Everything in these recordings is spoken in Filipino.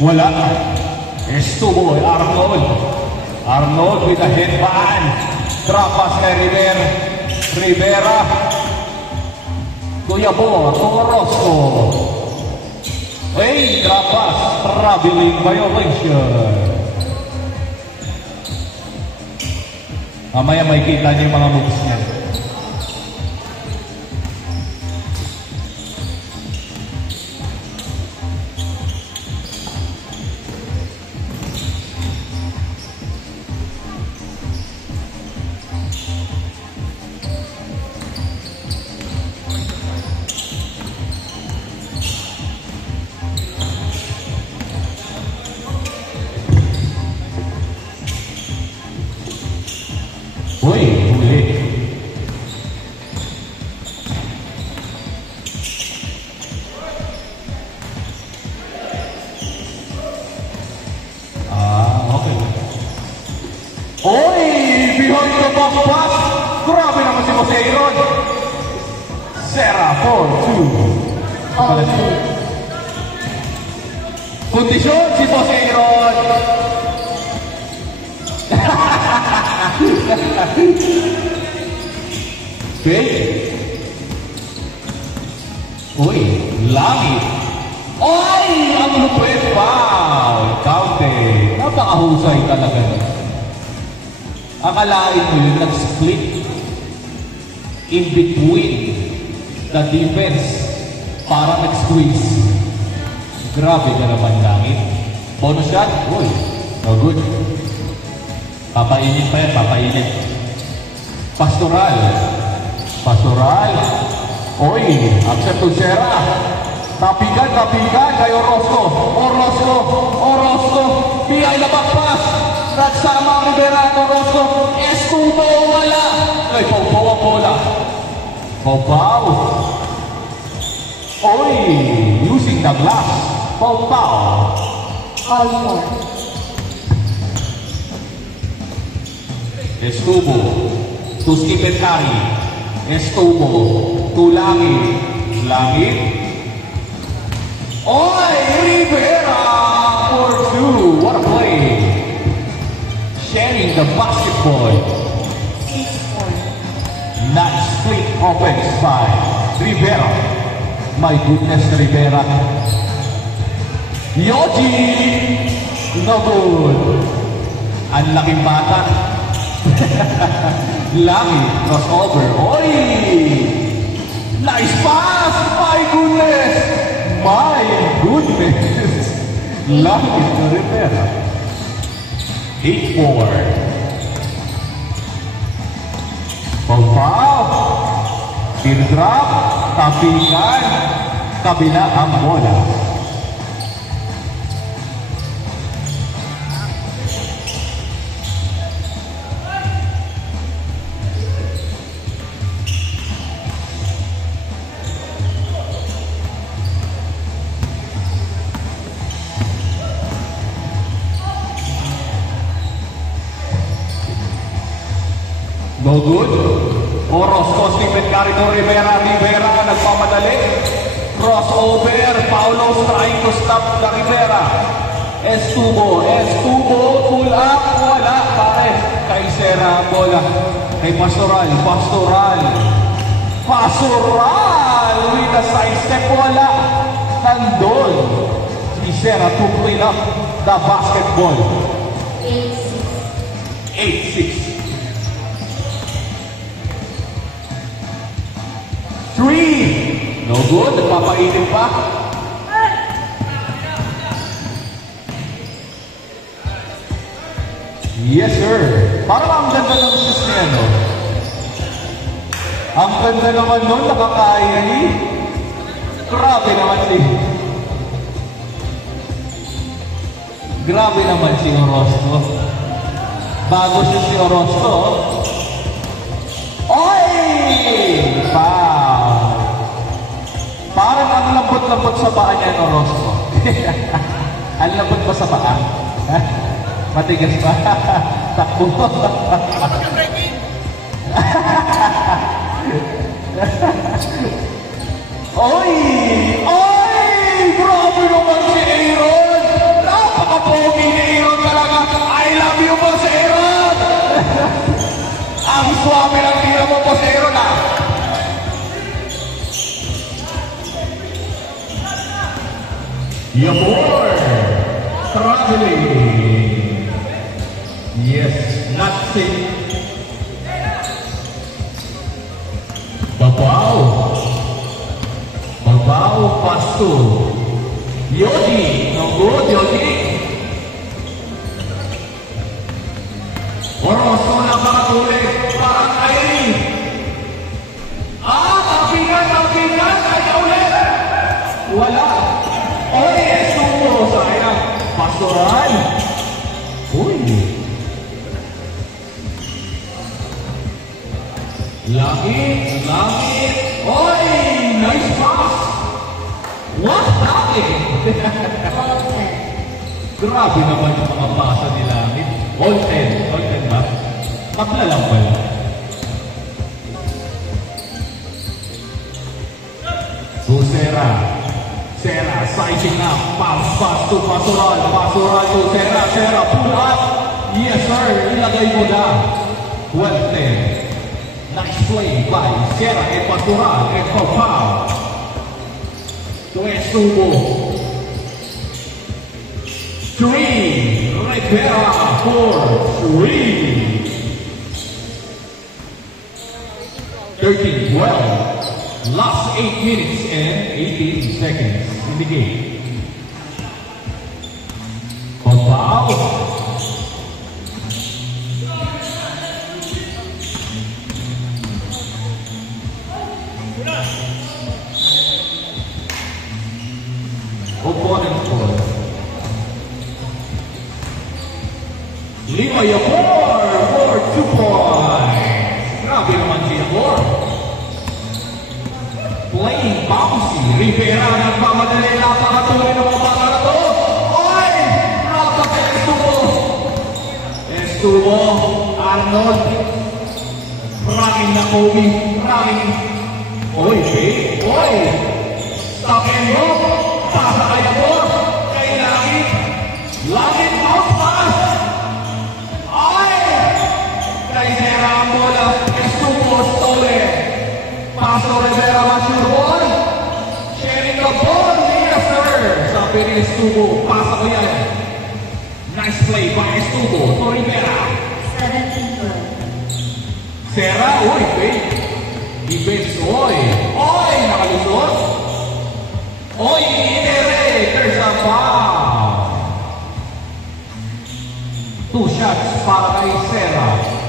Wala. Estuvo Arnold. Arnold with a headband. Drop pass kay Rivera. Kuya Bo, Orozco. Hey, drop pass. Traveling violation. Mamaya may kita niyo yung mga moves niya. Uy, huli. Okay. Uy, behind the back pass. Grabe naman si Moseiron. Serra, 4-2. Kondisyon si Moseiron. Okay. Uy, langit. Ay, ang lupit. Wow, counted. Napakahusay talaga. Akalain mo yun, nag-split in between the defense para nag-squeeze. Grabe ka naman, langit. Bonus shot? Uy, no good. Papainit pa yan, papainit. Pastoral. Oy, accept to Serra. Tapigan kay Orozco. Piyay na backpass. Nagsama Rivera at Orozco. Estuvo, wala. Ay, Pau ang bola. Pau. Oy, using the glass. Pau. Estuvo, to skip and carry. Estuvo, to Langit. Oy, Rivera for 2. What a play. Sharing the basketball. Nice split offense by Rivera. My goodness, Rivera. Yoji, no good. Ang laking bata. Langit, crossover. Oy! Nice pass! My goodness! Langit na Rivera. 8-4. Pau. Teardrop. Tapikan. Kabila ang bola. No good. Orozco, Stephen Carrito, Rivera, nagpamadali. Crossover, Paulo trying to stop the Rivera. Estuvo, pull up, wala, pare. Kay Serra, bola. Kay Pastoral, with a side step, wala. Nandun. Si Serra to clean up the basketball. 8-6. 3. No good. Nagpapainit pa. Yes, sir. Parang ang ganda ng shoes niya, no? Ang ganda naman nun, nakakaya eh. Grabe naman si Orozco. Bago siya si Orozco. Oy! Parang ang lambot-lambot sa paa niya, Orozco. Ang lambot ba sa paa? Matigas pa. Takbo. Oy! Grabe naman si Aaron! Suwabe ng tira mo, Posero na. Yabor. Traveling. Yes, not safe. Babaw. Babaw, pasto. Yogi. No good, Yogi. Oroso na makatuloy. Parang Irene. Tampingan. Kaya ulit. Wala. Oy, estupo. Sayang. Pastoral. Uy. Langit. Oy, nice pass. What happened? Grabe naman yung mga pasa ni Langit. All 10 ba? Kapla lang pala. So, Sera, sizing up. Pass to Pastoral to Sera, pull up. Yes, sir. Ilagay mo na. 12-10. Nice play by Sera and Pastoral and Pau. To Estubo. 3. Rivera for 3. 13-12. Last 8 minutes and 18 seconds in the game. Pau. Opponent for Lima Yabor for 2 points. Grabe naman si Yabor. Playing bouncy. Rivera nagmamadali. Napakatuloy ng mga bata na to. Oy! Estubo. Arnold. Maraming na Kobe. Oy, babe. Oy! Stop and go. Pasa kay Yabor. Kay Langit out pass. Oy! Kay Sera ang bola. Estubo. Stolen. Paso Rivera, what's your ball? Sharing the ball, yes sir! Sabi ni Estubo, pasa ko yan. Nice play by Estubo to Rivera. 17-12. Sera, uy, babe. Defense, oy, nakalusot. Oy, Inere, there's a foul. 2 shots para kay Sera.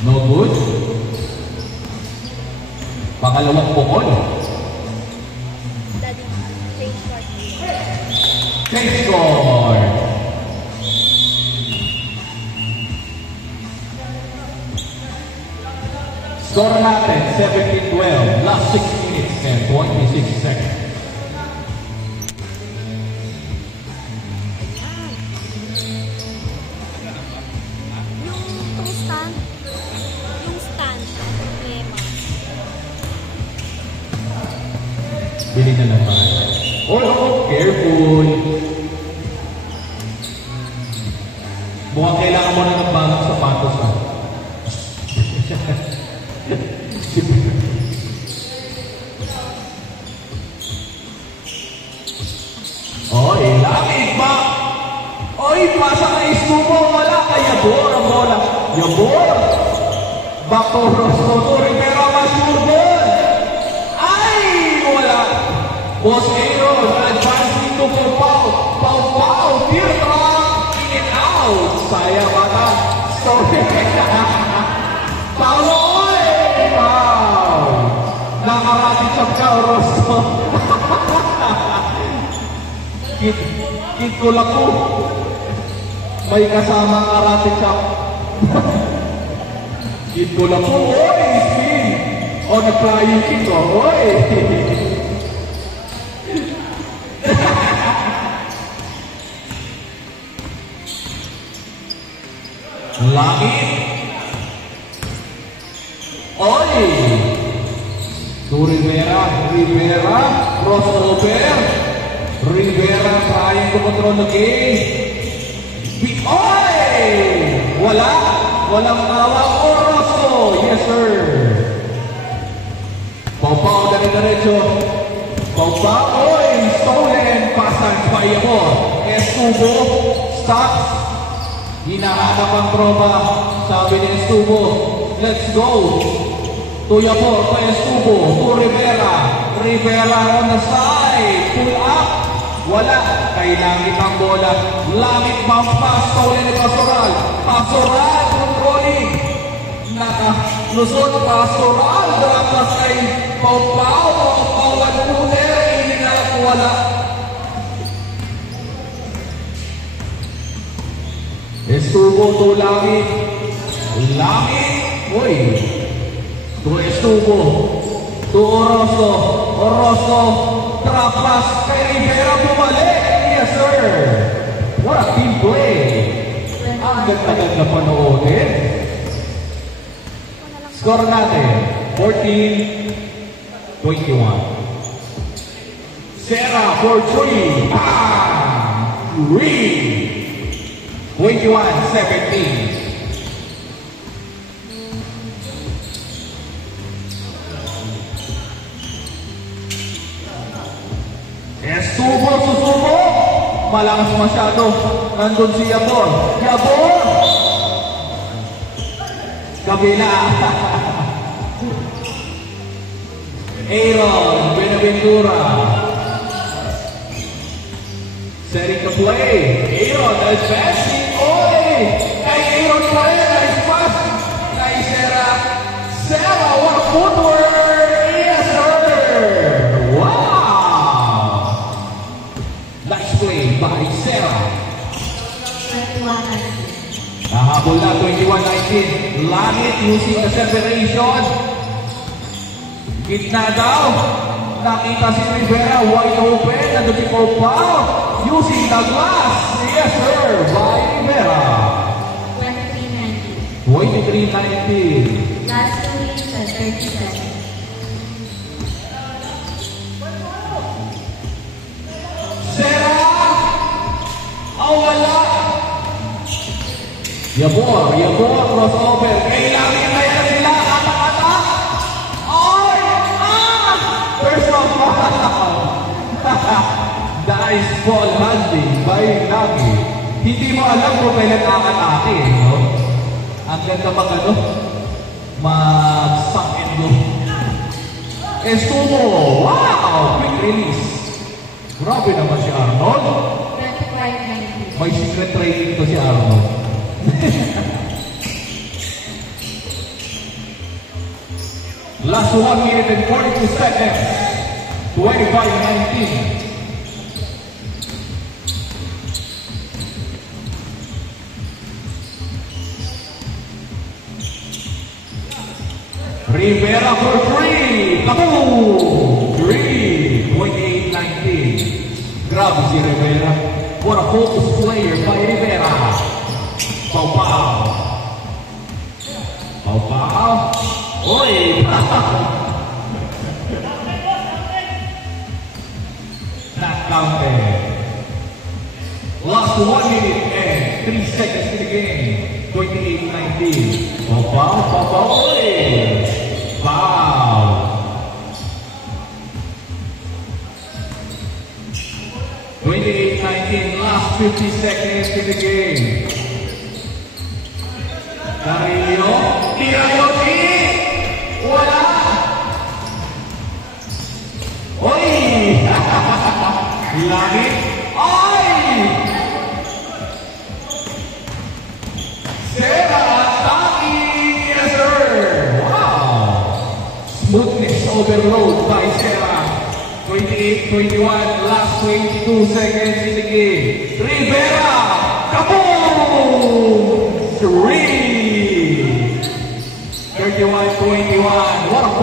No good. Pangalawang bukol. Change score. Score natin 17-12. Last 6 minutes and 26 seconds. Bili na naman. Oh, careful. Mukhang kailangan mo na ng bagong sapatos, ha? Oy, Langit ba? Oy, pasa na Estubo. Wala ka, Yabor ang bola. Yabor. Back to Roscoe. Rivera, ma-sure ball. Boss Aaron advancing to Pau, tira, in and out. Sayang bata. Sorry. Paulo, oy! Wow! Nakarating ka, Rosso. Kid ko lang po. May kasama karating siya. Kid ko lang po. Oy! Spin! O, nag-flying kick ko. Oy! Langit. Oy! To Rivera, crossover. Rivera trying to control the game. Oy! Walang tawag. Orozco. Yes, sir. Pau-pau dire-diretso. Pau-pau. Oy! Stolen. Passage by Yabor. Estubo. Stops. Hinahanap ang tropa. Sabi ni Estubo, let's go. To Yabor, to Estubo, to Rivera. Rivera on the side. Pull up. Wala. Kay Langit ang bola. Langit bounce pass. Stolen ni Pastoral. Pastoral controlling. Nakalusot Pastoral. Drop pass kay Pau-pau. Pau-pau at Puler. Ininap. Wala. Estubo to Langit. Langit. Uy. To Estubo. To Orozco. Orozco. Drop pass kay Rivera. Bumalik. Yes, sir. What a team play. Ang ganda-ganda panoorin. Score natin. 14-21. Serra for 3. Bam! 21-17. Estubo, susubo. Malakas masyado. Nandun si Yabor. Yabor! Kabila. Aaron Benaventura. Setting the play. Aaron advancing. Oy! Kay Aaron pa rin. Nice pass. Kay Serra. Serra, what a footwork. Yes, sir. Wow! Nice play by Serra. 21-19. Nahabol na 21-19. Langit using the separation. Gitna daw. Nakita si Rivera wide open. Nandun si Pau-pau. Using the glass. Yes, sir. By Rivera. 23-19. 23-19. Last 2 minutes and 30 seconds. Serra. Wala. Yabor, crossover. Kailangan na yan sila. Atak-atak. Oy! First of all. Nice ball handling by Nagi. Hindi mo alam kung kailan akatake, no? Ang ganda mag-suck and go. Estubo. Wow! Quick release. Grabe naman si Arnold. 25-19. May secret training to si Arnold. Last 1 minute and 42 seconds. 25-19. Rivera for 3. Kaboom! 3. 28-19. Grabe si Rivera. What a focus player by Rivera. Pau-pau. Pau-pau. Oy! Not counted. Last 1 minute and 3 seconds in the game. 28-19. Pau-pau. Pau-pau. Oy! Foul. Last 50 seconds in the game. Carillo. Tirayoki. Wala. Oy! Langit. Ay! Serra attacking. Yes, sir. Wow. Smoothness overload by Serra. 28-21, last 22 seconds in the game. Rivera, kaboom! 3! 31-21, what a